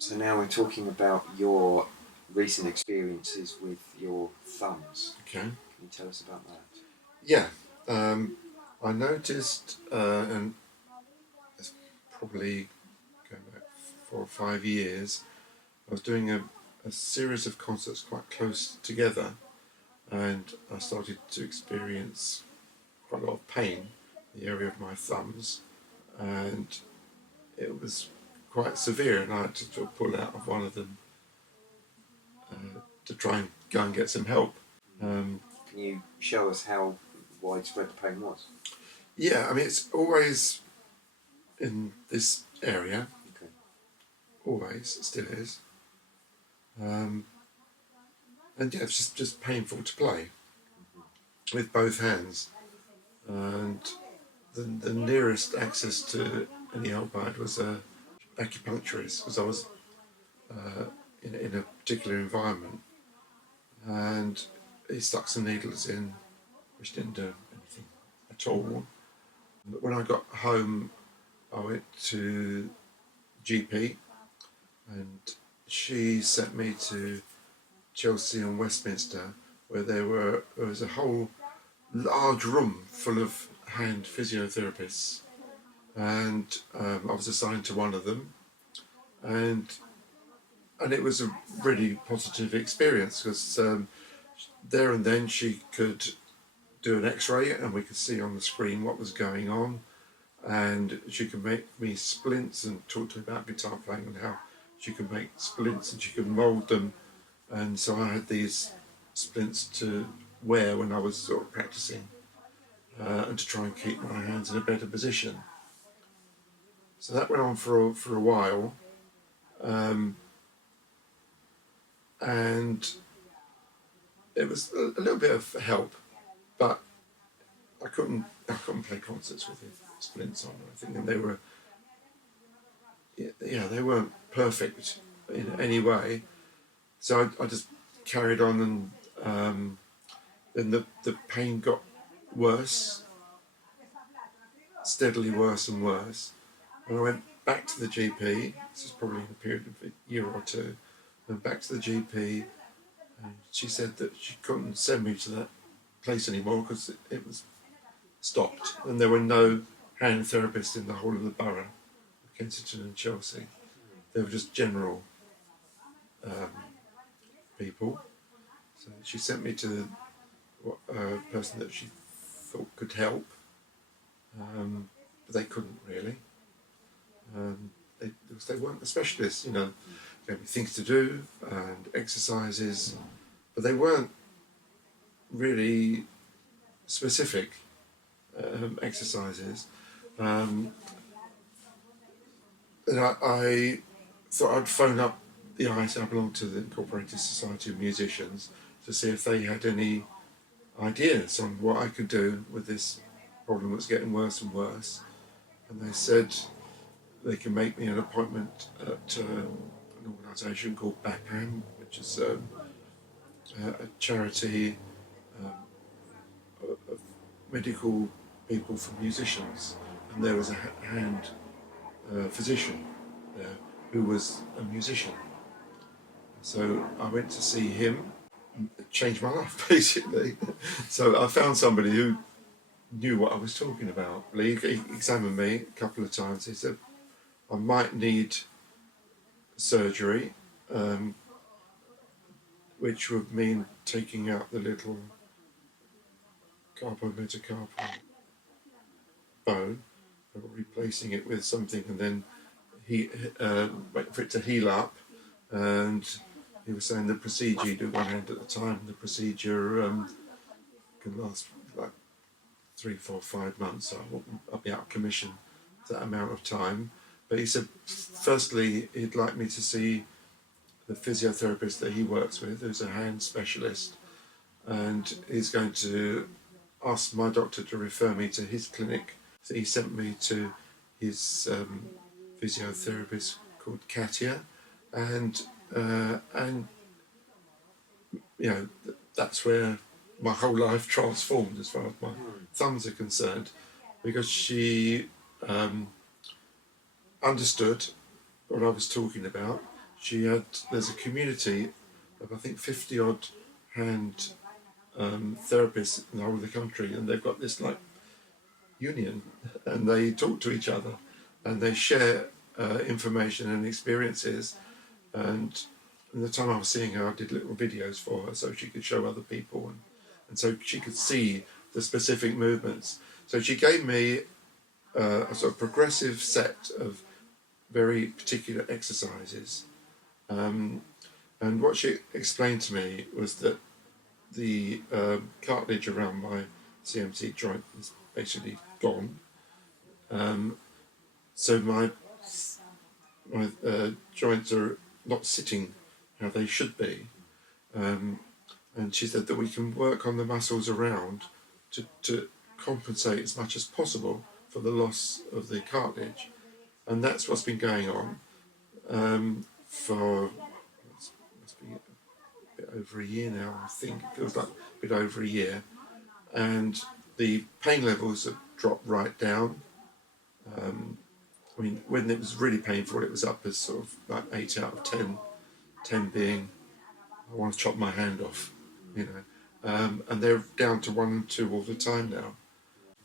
So now we're talking about your recent experiences with your thumbs. Okay. Can you tell us about that? Yeah. I noticed, and it's probably going back 4 or 5 years, I was doing a series of concerts quite close together, and I started to experience quite a lot of pain in the area of my thumbs, and it was quite severe, and I had to sort of pull out of one of them to try and go and get some help. Can you show us how widespread the pain was? Yeah, I mean, it's always in this area, Okay. always, it still is. And yeah, it's just painful to play with both hands. And the nearest access to any help I had was a acupuncturist, because I was in a particular environment, and he stuck some needles in, which didn't do anything at all. But when I got home, I went to GP, and she sent me to Chelsea and Westminster, where there was a whole large room full of hand physiotherapists, and I was assigned to one of them, and it was a really positive experience, because there and then she could do an X-ray and we could see on the screen what was going on, and she could make me splints and talk to me about guitar playing and how she could make splints and she could mould them, and so I had these splints to wear when I was sort of practicing, and to try and keep my hands in a better position. So that went on for a while, and it was a little bit of help, but I couldn't play concerts with the splints on. I think, and they weren't perfect in any way. So I just carried on, and then the pain got worse, steadily worse and worse. And I went back to the GP. This is probably in a period of a year or two. Went back to the GP, and she said that she couldn't send me to that place anymore because it was stopped, and there were no hand therapists in the whole of the borough of Kensington and Chelsea. They were just general people. So she sent me to a person that she thought could help, but they couldn't really. They weren't the specialists, gave me things to do and exercises, but they weren't really specific exercises. And I thought I'd phone up the ISA. I belong to the Incorporated Society of Musicians, to see if they had any ideas on what I could do with this problem that's getting worse and worse. And they said they can make me an appointment at an organisation called BAPAM, which is a charity of medical people for musicians. And there was a hand physician there who was a musician. So I went to see him. It changed my life, basically. So I found somebody who knew what I was talking about. He examined me a couple of times. He said I might need surgery, which would mean taking out the little carpometacarpal bone, replacing it with something, and then wait for it to heal up. And he was saying the procedure, you do one hand at a time. The procedure can last like 3, 4, 5 months. So I'll be out of commission for that amount of time. But he said, firstly, he'd like me to see the physiotherapist that he works with, who's a hand specialist, and he's going to ask my doctor to refer me to his clinic. So he sent me to his physiotherapist called Katia, and that's where my whole life transformed as far as my thumbs are concerned, because she understood what I was talking about. there's a community of I think 50 odd hand therapists in the whole of the country, and they've got this like union, and they talk to each other, and they share information and experiences. And the time I was seeing her, I did little videos for her so she could show other people, and so she could see the specific movements. So she gave me a sort of progressive set of very particular exercises. And what she explained to me was that the cartilage around my CMC joint is basically gone. So my joints are not sitting how they should be. And she said that we can work on the muscles around to compensate as much as possible for the loss of the cartilage. And that's what's been going on for must be a bit over a year now, I think. It feels like a bit over a year. And the pain levels have dropped right down. I mean, when it was really painful, it was up as sort of like 8 out of 10, 10 being, I want to chop my hand off, you know. And they're down to 1 and 2 all the time now.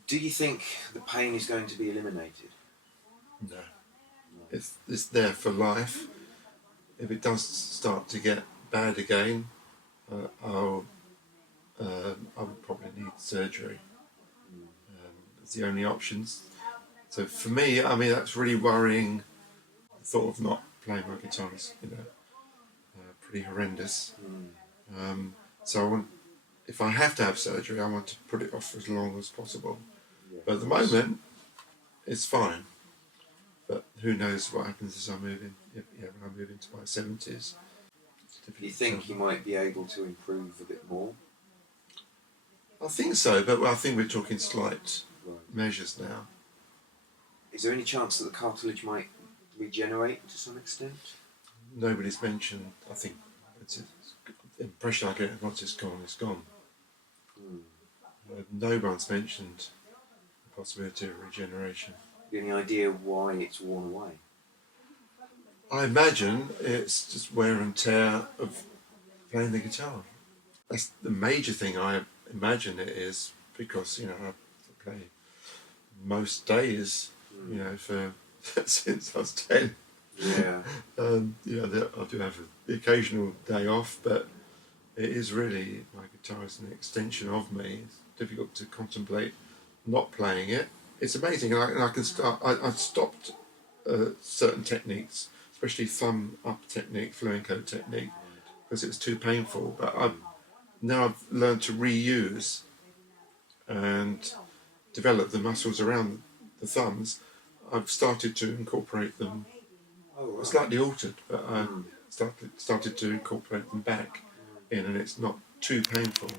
Do you think the pain is going to be eliminated? No. It's there for life. If it does start to get bad again, I would probably need surgery. It's the only options. So for me, I mean, that's really worrying. The thought of not playing my guitar is, you know, pretty horrendous. So I want, if I have to have surgery, I want to put it off for as long as possible. Yeah, but at the moment, it's fine. But who knows what happens as I move in? When I move into my 70s. Do you think you might be able to improve a bit more? I think so, but I think we're talking slight Right. measures now. Is there any chance that the cartilage might regenerate to some extent? Nobody's mentioned. I think the impression I get once it's gone, it's gone. No one's mentioned the possibility of regeneration. Do you have any idea why it's worn away? I imagine it's just wear and tear of playing the guitar. That's the major thing I imagine it is, because, you know, I play most days, you know, for since I was 10. Yeah. You know, I do have the occasional day off, but it is really, my guitar is an extension of me. It's difficult to contemplate not playing it. It's amazing, and I can start. I've stopped certain techniques, especially thumb up technique, flamenco technique, because it was too painful. But now I've learned to reuse and develop the muscles around the thumbs. I've started to incorporate them. Oh, right. Slightly altered, but I started to incorporate them back in, and it's not too painful.